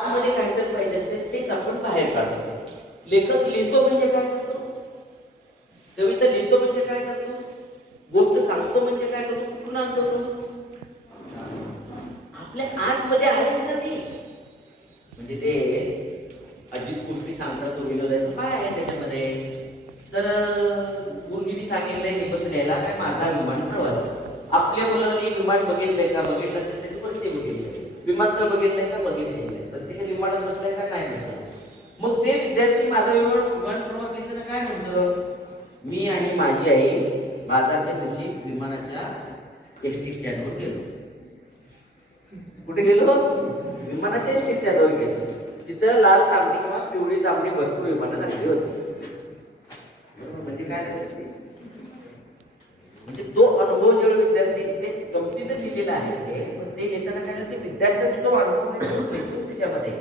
आतमध्ये काहीतरी पाहिजे असते तेच आपण बाहेर काढतो. लेखक लिहितो म्हणजे काय करतो? कविता लिहितो म्हणजे काय करतो? गोष्ट सांगतो म्हणजे काय करतो? कुठून आणतो तो? आपल्या आतमध्ये आहे ना ती. म्हणजे ते अजित कुर्ती सांगतात तो विनोदाचं काय आहे त्याच्यामध्ये? तर गुरुजींनी सांगितलंय निबंध लिहायला काय माझा विमान प्रवास. आपल्या मुलांनी विमान बघितलंय का? बघितलं असेल त्याची परिस्थिती बघितलंय. विमानतळ बघितलंय का? बघितलंय. प्रत्येक विमानात बसलाय का? नाही बसला. मग ते विद्यार्थी माझा विमान प्रवास लिहिताना काय म्हणतो? मी आणि माझी आई बाजारच्या दिवशी विमानाच्या एसटी स्टँडवर गेलो. कुठे गेलो? विमानाच्या एसटी स्टँडवर गेलो. तिथं लाल तांबडी किंवा पिवळी तांबडी भरपूर विमानं लागली होती. म्हणजे काय म्हणजे तो अनुभव जेव्हा विद्यार्थी ते गमतीनं लिहिलेला आहे पण ते लिहिताना काय ते विद्यार्थ्यांचा जो अनुभव आहे त्याच्यामध्ये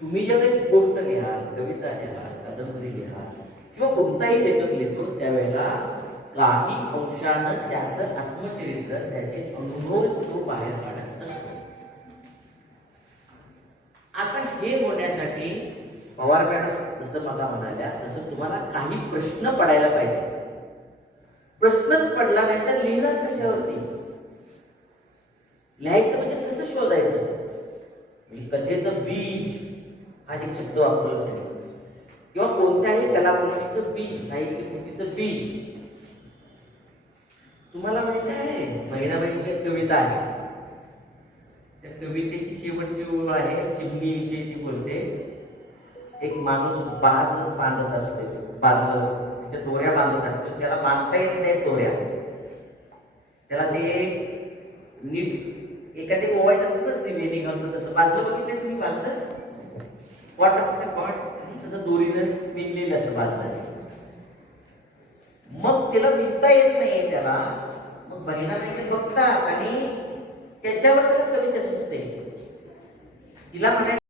तुम्ही जेव्हा एक गोष्ट लिहा, कविता लिहा, कादंबरी लिहा किंवा कोणताही लेखक लिहितो त्यावेळेला काही अंशानं त्याचं आत्मचरित्र त्याचे अनुभव तो बाहेर काढत असतो. आता हे होण्यासाठी पवार मॅडम जसं मला म्हणाल्या तसं तुम्हाला काही प्रश्न पडायला पाहिजे. प्रश्नच पडला नाही तर लिहिणार कशावरती? लिहायचं म्हणजे कसं शोधायचं? म्हणजे कथेचं बीज हा एक शब्द वापरला किंवा कोणत्याही कलाकृतीचं बीज, साहित्य कृतीचं बीज. तुम्हाला माहिती आहे महिनाबाईची एक कविता आहे. त्या कवितेची शेवटची ओळ आहे चिमणीविषयी. ती बोलते एक माणूस बाज बांधत असतो, बाजलं त्याच्या दोऱ्या बांधत असतो. त्याला बांधता येत नाही दोऱ्या. त्याला ते नीट एखादी ओवायचं असतं ना सिमेंटी घालून तसं बाजलं. बघितलं तुम्ही बाजलं? पॉट असतं पॉट तसं दोरीनं विणलेलं असतं बाजलं. मग त्याला विणता येत नाहीये त्याला. मग बहिणाबाईने बघतात आणि त्याच्यावर त्याला कविता सुचते. तिला म्हणायचं